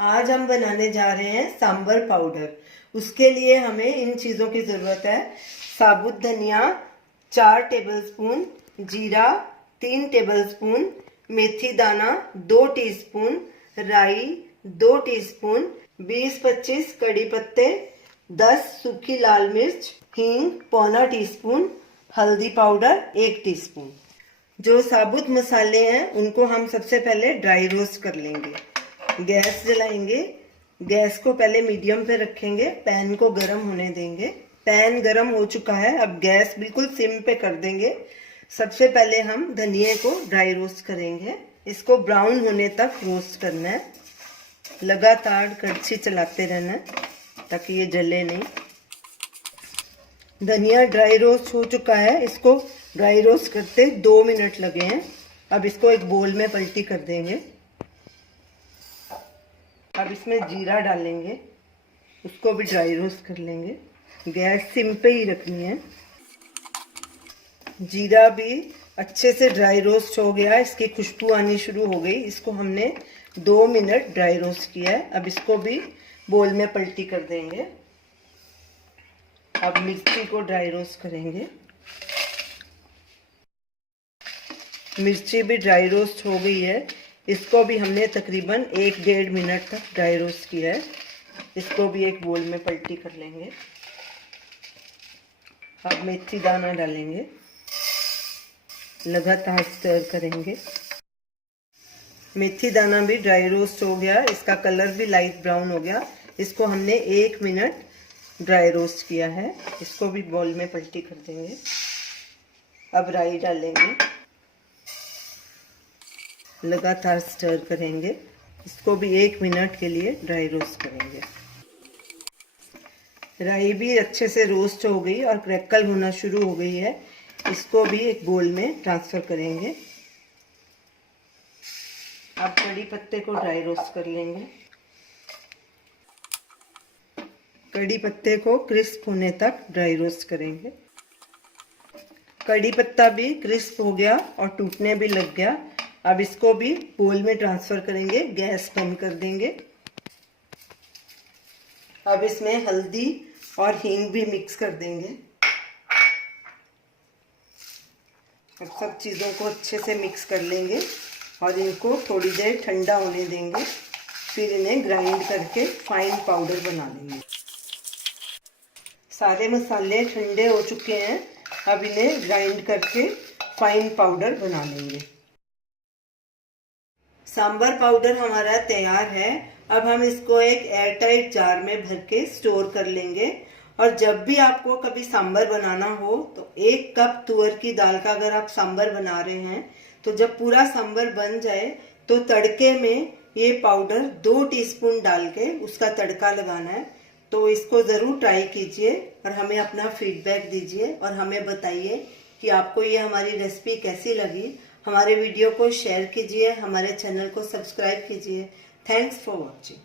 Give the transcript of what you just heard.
आज हम बनाने जा रहे हैं सांबर पाउडर। उसके लिए हमें इन चीज़ों की ज़रूरत है। साबुत धनिया 4 टेबलस्पून, जीरा 3 टेबलस्पून, मेथी दाना 2 टीस्पून, राई 2 टीस्पून, 20-25 कड़ी पत्ते, 10 सूखी लाल मिर्च, हींग पौना टीस्पून, हल्दी पाउडर 1 टीस्पून। जो साबुत मसाले हैं उनको हम सबसे पहले ड्राई रोस्ट कर लेंगे। गैस जलाएंगे, गैस को पहले मीडियम पे रखेंगे, पैन को गर्म होने देंगे। पैन गर्म हो चुका है, अब गैस बिल्कुल सिम पे कर देंगे। सबसे पहले हम धनिए को ड्राई रोस्ट करेंगे। इसको ब्राउन होने तक रोस्ट करना है। लगातार कड़छी चलाते रहना है ताकि ये जले नहीं। धनिया ड्राई रोस्ट हो चुका है, इसको ड्राई रोस्ट करते 2 मिनट लगे हैं। अब इसको एक बोल में पलटी कर देंगे। अब इसमें जीरा डालेंगे, उसको भी ड्राई रोस्ट कर लेंगे। गैस सिम पे ही रखनी है। जीरा भी अच्छे से ड्राई रोस्ट हो गया, इसकी खुशबू आनी शुरू हो गई। इसको हमने 2 मिनट ड्राई रोस्ट किया है। अब इसको भी बोल में पलटी कर देंगे। अब मिर्ची को ड्राई रोस्ट करेंगे। मिर्ची भी ड्राई रोस्ट हो गई है। इसको भी हमने तकरीबन 1-1.5 मिनट तक ड्राई रोस्ट किया है। इसको भी एक बोल में पलटी कर लेंगे। अब मेथी दाना डालेंगे, लगातार स्टर करेंगे। मेथी दाना भी ड्राई रोस्ट हो गया, इसका कलर भी लाइट ब्राउन हो गया। इसको हमने 1 मिनट ड्राई रोस्ट किया है। इसको भी बोल में पलटी कर देंगे। अब राई डालेंगे, लगातार स्टर करेंगे। इसको भी 1 मिनट के लिए ड्राई रोस्ट करेंगे। राई भी अच्छे से रोस्ट हो गई और क्रैकल होना शुरू हो गई है। इसको भी एक बोल में ट्रांसफर करेंगे। अब कड़ी पत्ते को ड्राई रोस्ट कर लेंगे। कड़ी पत्ते को क्रिस्प होने तक ड्राई रोस्ट करेंगे। कड़ी पत्ता भी क्रिस्प हो गया और टूटने भी लग गया। अब इसको भी बोल में ट्रांसफर करेंगे। गैस बंद कर देंगे। अब इसमें हल्दी और हींग भी मिक्स कर देंगे। अब सब चीज़ों को अच्छे से मिक्स कर लेंगे और इनको थोड़ी देर ठंडा होने देंगे। फिर इन्हें ग्राइंड करके फाइन पाउडर बना लेंगे। सारे मसाले ठंडे हो चुके हैं। अब इन्हें ग्राइंड करके फाइन पाउडर बना लेंगे। सांबर पाउडर हमारा तैयार है। अब हम इसको एक एयरटाइट जार में भर के स्टोर कर लेंगे। और जब भी आपको कभी सांबर बनाना हो तो 1 कप तुअर की दाल का अगर आप सांबर बना रहे हैं तो जब पूरा सांबर बन जाए तो तड़के में ये पाउडर 2 टीस्पून डाल के उसका तड़का लगाना है। तो इसको ज़रूर ट्राई कीजिए और हमें अपना फीडबैक दीजिए और हमें बताइए कि आपको ये हमारी रेसिपी कैसी लगी। हमारे वीडियो को शेयर कीजिए, हमारे चैनल को सब्सक्राइब कीजिए। Thanks for watching.